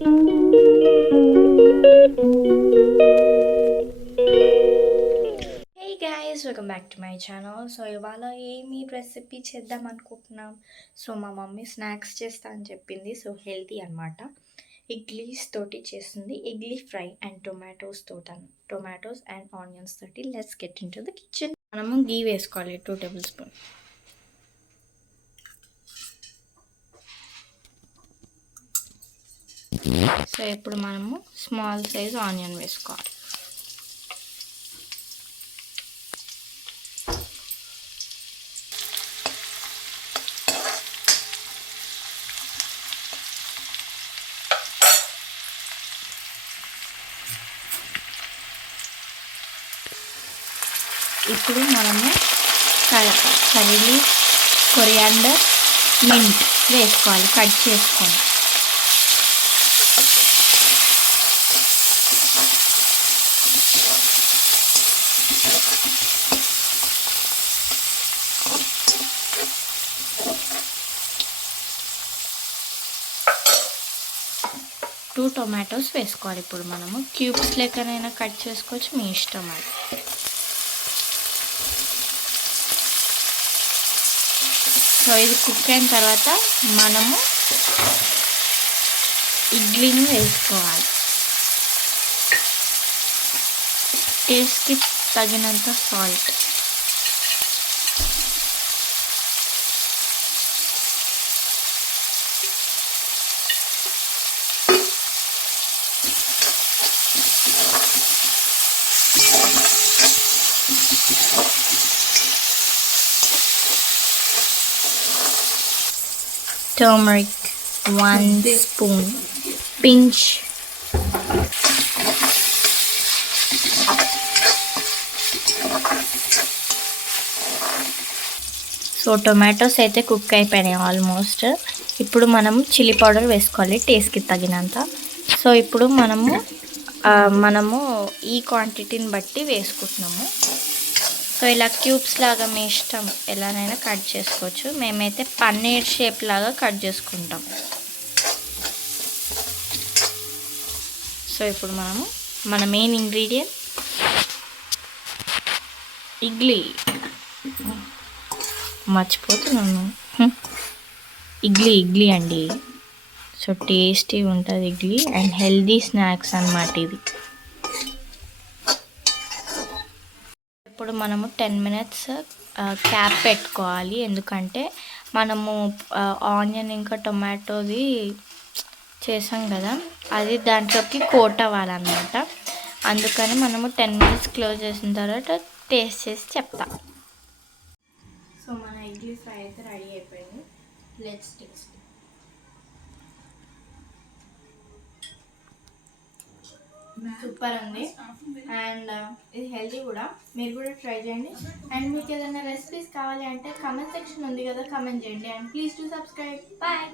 Hey guys, welcome back to my channel. So ఇవాళ ఏమి రెసిపీ చేద్దాం అనుకుంటున్నాం. సో మా మమ్మీ స్నాక్స్ చేస్తా అని చెప్పింది. సో హెల్తీ అనమాట. ఇడ్లీస్ తోటి చేస్తుంది. Idli fry and tomatoes and onions తోటి. Let's get in to the kitchen. మనము గీ వేసుకోవాలి 2 టేబుల్ స్పూన్. సో ఇప్పుడు మనము స్మాల్ సైజ్ ఆనియన్ వేసుకోవాలి. ఇప్పుడు మనము కర్రీ లీవ్స్, కొరియాండర్, మింట్ వేసుకోవాలి కట్ చేసుకొని. టూ టొమాటోస్ వేసుకోవాలి. ఇప్పుడు మనము క్యూబ్స్ లెక్కనైనా కట్ చేసుకోవచ్చు, మీ ఇష్టం అది. సో ఇది కుక్ అయిన తర్వాత మనము ఇడ్లీని వేసుకోవాలి. టేస్ట్కి తగినంత salt. Turmeric 1 spoon, pinch. So tomatoes అయితే కుక్ అయిపోయినాయి ఆల్మోస్ట్. ఇప్పుడు మనం చిల్లీ పౌడర్ వేసుకోవాలి టేస్ట్కి తగినంత. సో ఇప్పుడు మనము ఈ క్వాంటిటీని బట్టి వేసుకుంటున్నాము. సో ఇలా క్యూబ్స్ లాగా మీ ఇష్టం ఎలానైనా కట్ చేసుకోవచ్చు. మేమైతే పన్నీర్ షేప్ లాగా కట్ చేసుకుంటాం. సో ఇప్పుడు మన మెయిన్ ఇంగ్రీడియంట్ ఇడ్లీ. మర్చిపోతున్నాను, ఇడ్లీ అండి. సో టేస్టీ ఉంటుంది ఇడ్లీ అండ్ హెల్దీ స్నాక్స్ అన్నమాట ఇది. ఇప్పుడు మనము 10 minutes క్యాప్ పెట్టుకోవాలి. ఎందుకంటే మనము ఆనియన్ ఇంకా టొమాటోది చేసాం కదా, అది దాంట్లోకి కోట్ అవ్వాలన్నమాట. అందుకని మనము 10 minutes క్లోజ్ చేసిన తర్వాత టేస్ట్ చేసి చెప్తా. సో మన ఇడ్లీ ఫ్రై అయితే రెడీ అయిపోయింది. Let's taste. సూపర్ ఉంది అండ్ ఇది హెల్తీ కూడా. మీరు కూడా ట్రై చేయండి. అండ్ మీకు ఏదైనా రెసిపీస్ కావాలి అంటే కమెంట్ సెక్షన్ ఉంది కదా, కమెంట్ చేయండి. And please to subscribe. Bye.